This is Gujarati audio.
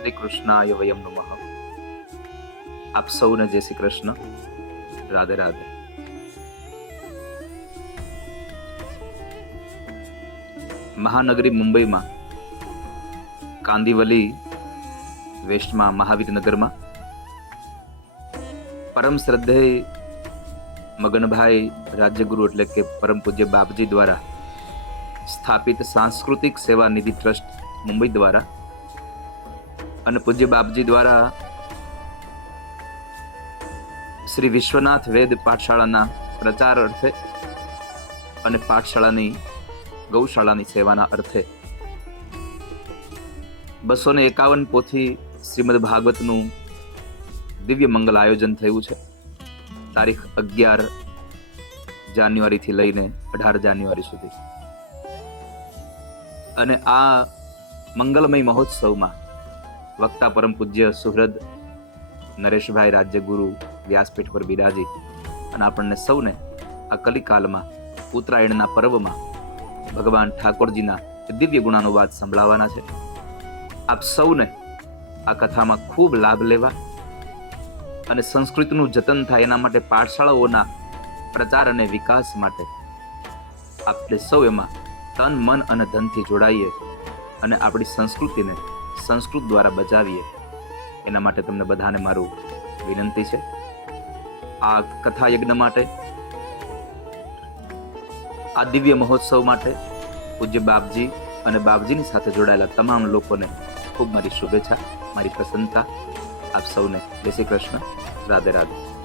શ્રી કૃષ્ણાય વયમ નમઃ. આપ સૌને જય શ્રી કૃષ્ણ. રાધે રાધે. મહાનગરી મુંબઈમાં કાંદિવલી વેસ્ટમાં મહાવીરનગરમાં પરમ શ્રદ્ધેય મગનભાઈ રાજ્યગુરુ એટલે કે પરમ પૂજ્ય બાપજી દ્વારા સ્થાપિત સાંસ્કૃતિક સેવા નિધિ ટ્રસ્ટ મુંબઈ દ્વારા અને પૂજ્ય બાપજી દ્વારા શ્રી વિશ્વનાથ વેદ પાઠશાળાના પ્રચાર અર્થે અને પાઠશાળાની ગૌશાળાની સેવાના અર્થે 251 પોથી શ્રીમદ ભાગવતનું દિવ્ય મંગલ આયોજન થયું છે. તારીખ 11 જાન્યુઆરીથી લઈને 18 જાન્યુઆરી સુધી. અને આ મંગલમય મહોત્સવમાં વક્તા પરમ પૂજ્ય સુહૃદ નરેશભાઈ રાજ્યગુરુ વ્યાસપીઠ પર બિરાજી અને આપણને સૌને આ કલિકાલમાં ઉત્તરાયણના પર્વમાં ભગવાન ઠાકોરજીના દિવ્ય ગુણાનુવાદ સંભળાવવાના છે. આપ સૌને આ કથામાં ખૂબ લાભ લેવા અને સંસ્કૃતિનું જતન થાય એના માટે પાઠશાળાઓના પ્રચાર અને વિકાસ માટે આપણે સૌ એમાં તન મન અને ધનથી જોડાઈએ અને આપણી સંસ્કૃતિને સંસ્કૃત દ્વારા બચાવીએ. એના માટે તમને બધાને મારું વિનંતી છે. આ કથા યજ્ઞ માટે, આ દિવ્ય મહોત્સવ માટે પૂજ્ય બાપજી અને બાપજીની સાથે જોડાયેલા તમામ લોકોને ખૂબ મારી શુભેચ્છા, મારી પ્રસન્નતા. આપ સૌને જય શ્રી કૃષ્ણ. રાધે રાધે.